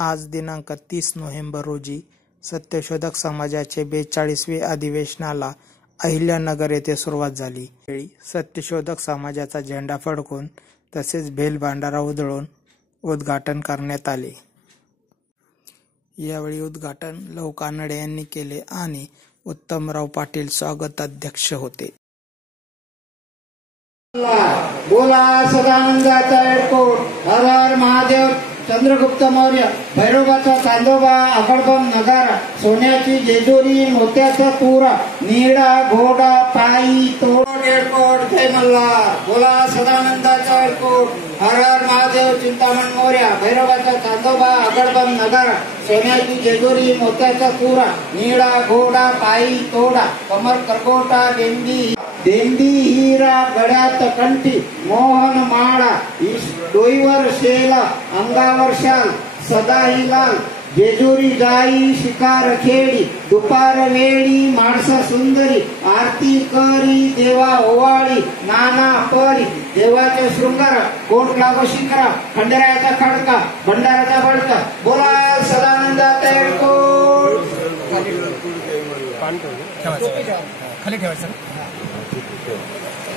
आज दिनांक 30 नोव्हेंबर रोजी सत्यशोधक समाजाचे 42वे अधिवेशनाला अहिल्यानगर येथे सुरुवात झाली. यावेळी सत्यशोधक समाजाचा झेंडा फडकवून तसेच भेल भंडारा उधळून उद्घाटन करण्यात आले. यावेळी उद्घाटन लव कानडे यांनी केले आणि उत्तमराव पाटील स्वागताध्यक्ष होते. बोला सदानंदाचा एअरपोर्ट, हर हर महादेव, चंद्रगुप्त मौर्य, भैरोबाचा चांदोबा, अकडबम नगारा, सोन्याची जेजुरी, मोत्याचा तुरा, निळा घोडा, पायी तोड एअरपोर्ट, जय मल्हार. बोला सदानंदाचा एअरपोर्ट, हर हर महादेव, चिंतामण मौर्य, भैरोबाचा चांदोबा, अकडबम नगारा, सोन्याची जेजुरी, मोत्याचा तुरा, निळा घोडा, पायी तोडा, कमर करकोटा, देंडी हिरा, गळ्यात कंठी, मोहन माळा, डोईवर शेला, अंगावर शाल, सदाही लाल, जेजुरी जाई, शिकार खेळी, दुपार वेळी माणसं सुंदरी, आरती करी, देवा ओवाळी, नाना परी, देवाचे शृंगार, कोट लागो शिखरा, खंडेरायाचा खडका, भंडाराचा बडका. बोला सदानंदाचा एअरपोर्ट. खाली ठेवायचं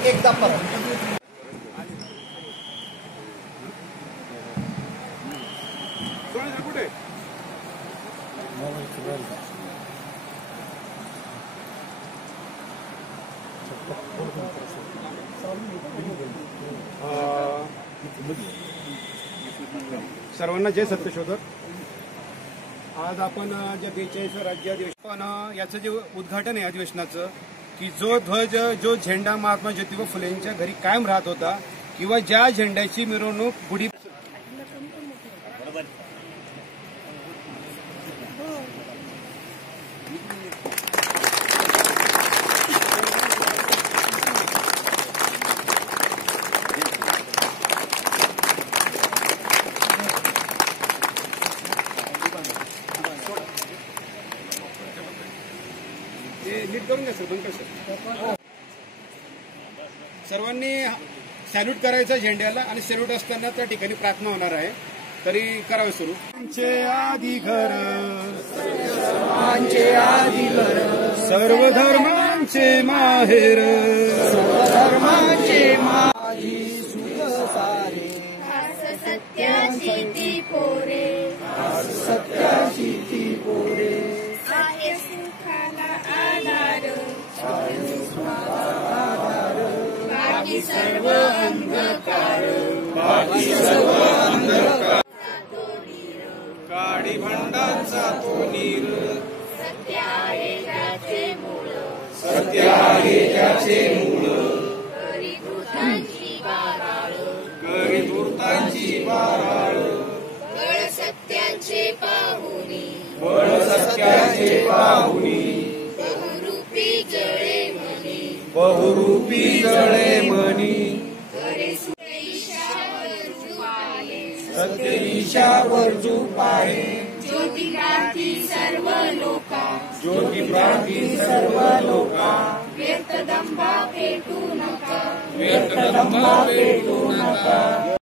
एकदा परत. सर्वांना जय सत्यशोधक. आज आपण जे 42 राज्य अधिवेशन याचं जे उद्घाटन आहे अधिवेशनाचं, की जो ध्वज, जो झेंडा महात्मा ज्योतिबा फुलेंच्या घरी कायम राहत होता, किंवा ज्या झेंड्याची मिरवणूक गुढी नीट करून घ्या सर, बंद कर सर. सर्वांनी सॅल्यूट करायचं झेंड्याला, आणि सॅल्यूट असताना त्या ठिकाणी प्रार्थना होणार आहे, तरी करावे सुरू. आधी घर, सर्व धर्मांचे माहेर, धर्मांचे सत्याची ती पोरे, सत्याची ती पोरे, आहे सुखाला आधार, बाकी सर्व अंधकार, काळी भंडांचा तो नीर, सत्य आहे त्याचे मूळ, सत्य आहे त्याचे मूळ, करी दूतांची बाराळ, करी दूतांची बाराळ, बळ सत्याचे पाहुणी, बळ सत्याचे पाहुणी, बहुरूपी जळे मनी, बहुरूपी जळे मनी, करे सुरे ईशावर झुपाले, सत्य ईशावर झुपाळे, ज्योती क्रांती सर्व लोका, ज्योती क्रांती सर्व लोका, व्यर्थ दंभा पेटू नका, व्यर्थ दंभ पेटू नका.